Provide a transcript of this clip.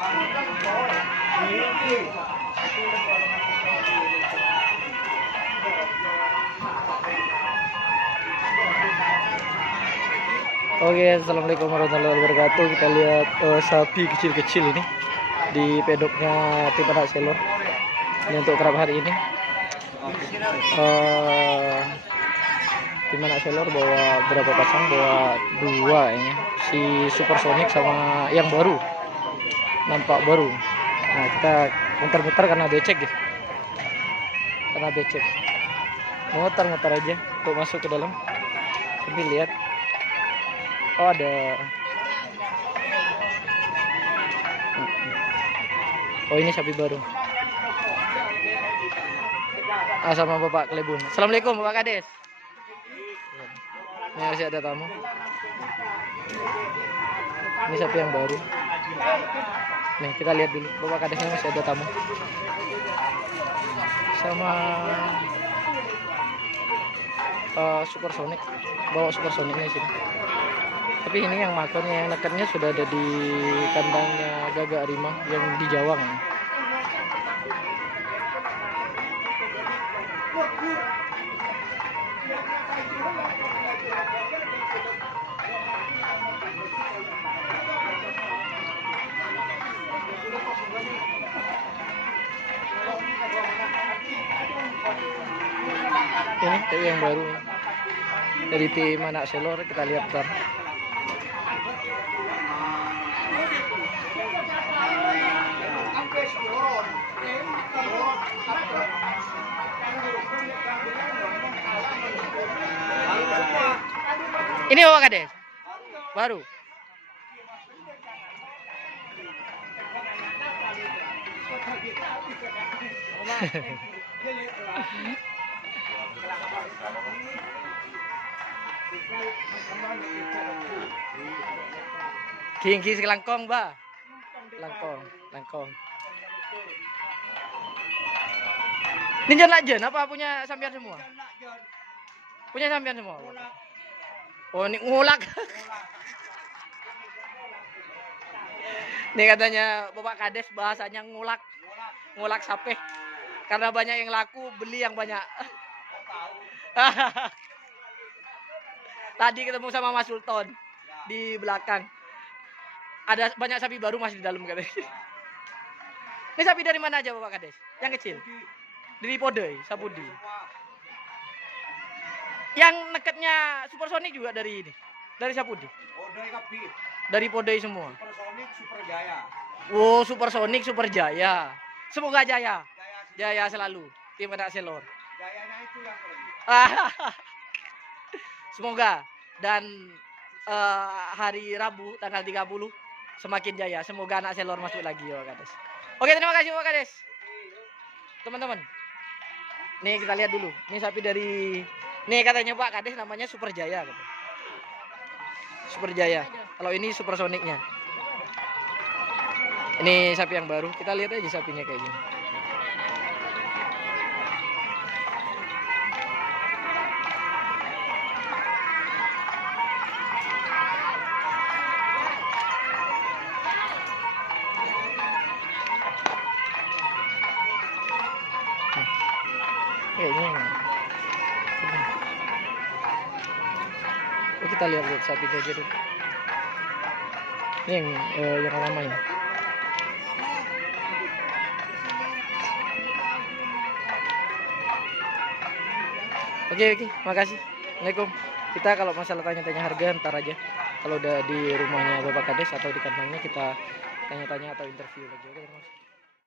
Oke, assalamualaikum warahmatullahi wabarakatuh. Kita lihat sapi kecil-kecil ini di pedoknya tim anak selor. Ini untuk kerap hari ini. Tim anak selor bawa berapa pasang? Bawa dua ini. Si Supersonic sama yang baru. Nampak baru. Nah, kita muter-muter karena becek gitu. Karena becek. Muter-muter aja untuk masuk ke dalam. Tapi lihat. Oh, ada. Oh, ini sapi baru. Sama Bapak Klebun. Assalamualaikum Bapak Kades. Ini masih ada tamu. Ini sapi yang baru. Nih, kita lihat dulu. Bapak Kadesnya masih ada tamu. Sama Supersonic. Bawa Supersonicnya sini. Tapi ini yang makannya, yang nekatnya sudah ada di kandangnya Gagak Harimau yang di Jawang. Ini kayak yang baru dari tim anak selor, kita lihat ntar. Ini Bapak Kades baru. King langkong, Ba. Langkong. Ini jen apa punya sampean semua? Punya sampean semua. Oh, ini ngulak. Ini katanya Bapak Kades bahasanya ngulak. Ngulak sapi. Karena banyak yang laku, beli yang banyak. Tadi ketemu sama Mas Sultan di belakang. Ada banyak sapi baru masih di dalam katanya. Ini sapi dari mana aja Bapak Kades? Yang kecil? Dari Podoi, Sapudi. Yang nekatnya Supersonic juga dari ini. Dari Sapudi. Dari Podoi semua. Supersonic, Superjaya. Oh, Supersonic, Superjaya. Semoga jaya. Jaya selalu. Tim anak selor. Jayanya itu yang paling. Semoga dan hari Rabu tanggal 30 semakin jaya. Semoga anak selor masuk lagi ya Kades. Oke, terima kasih Pak Kades. Teman-teman. Nih kita lihat dulu. Ini sapi dari nih katanya Pak Kades namanya Superjaya gitu. Superjaya. Kalau ini Supersonicnya. Ini sapi yang baru. Kita lihat aja sapinya kayak gini. Kayaknya kita lihat sapinya aja dulu. Ini yang lama ini. Oke, makasih. Assalamualaikum. Kita kalau masalah tanya-tanya harga ntar aja. Kalau udah di rumahnya Bapak Kades atau di kandangnya kita tanya-tanya atau interview lagi. Oke, terima kasih.